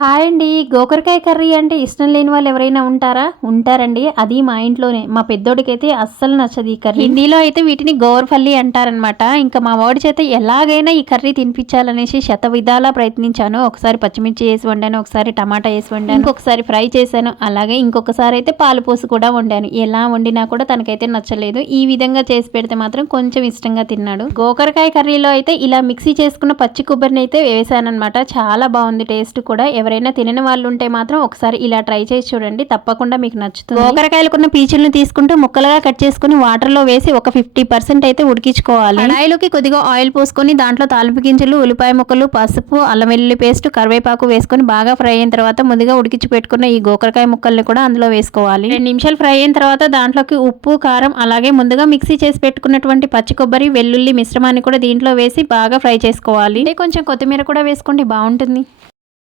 Hi అండి. గోకరకాయ curry అంటే ఇష్టం లేని వాళ్ళు ఎవరైనా ఉంటారా? ఉంటారండి. అది మా ఇంట్లోనే. మా పెద్దోడికైతే అస్సలు నచ్చదు ఈ కర్రీ. హిందీలో అయితే వీటిని గోవర్ఫల్లి అంటారనమాట ఇంకా మా వాడి చేత ఎలాగైనా ఈ కర్రీ తినిపించాలనేసి శత విధాలా ప్రయత్నించాను. ఒకసారి పచ్చిమిర్చి వేసి వండాను ఒకసారి టమాటా వేసి వండాను ఇంకొకసారి ఫ్రై చేశాను. అలాగే ఇంకొకసారి అయితే పాలు పోసి కూడా వండాను. ఎలా వండినా కూడా తనకైతే నచ్చలేదు. ఈ విధంగా చేసి పెడితే మాత్రం కొంచెం ఇష్టంగా తిన్నాడు. గోకరకాయ కర్రీలో అయితే ఇలా మిక్సీ చేసుకున్న పచ్చి కొబ్బరిని అయితే వేసానమాట చాలా బాగుంది టేస్ట్ కూడా. ఎవరైనా తినని వాళ్ళు ఉంటే మాత్రం ఒకసారి ఇలా ట్రై చేసి చూడండి. తప్పకుండా మీకు నచ్చుతుంది. గోకరకాయలకున్న పీచులను తీసుకుంటూ ముక్కలుగా కట్ చేసుకుని వాటర్లో వేసి ఒక ఫిఫ్టీ పర్సెంట్ అయితే ఉడికించుకోవాలి. కడాయిలోకి కొద్దిగా ఆయిల్ పోసుకొని దాంట్లో తాలింపు గింజలు ఉల్లిపాయ ముక్కలు పసుపు అల్లం వెల్లుల్లి పేస్ట్ కరివేపాకు వేసుకొని బాగా ఫ్రై అయిన తర్వాత ముందుగా ఉడికించి పెట్టుకున్న ఈ గోకరకాయ ముక్కల్ని కూడా అందులో వేసుకోవాలి. రెండు నిమిషాలు ఫ్రై అయిన తర్వాత దాంట్లోకి ఉప్పు కారం అలాగే ముందుగా మిక్సీ చేసి పెట్టుకున్నటువంటి పచ్చి కొబ్బరి వెల్లుల్లి మిశ్రమాన్ని కూడా దీంట్లో వేసి బాగా ఫ్రై చేసుకోవాలి. కొంచెం కొత్తిమీర కూడా వేసుకోండి బాగుంటుంది.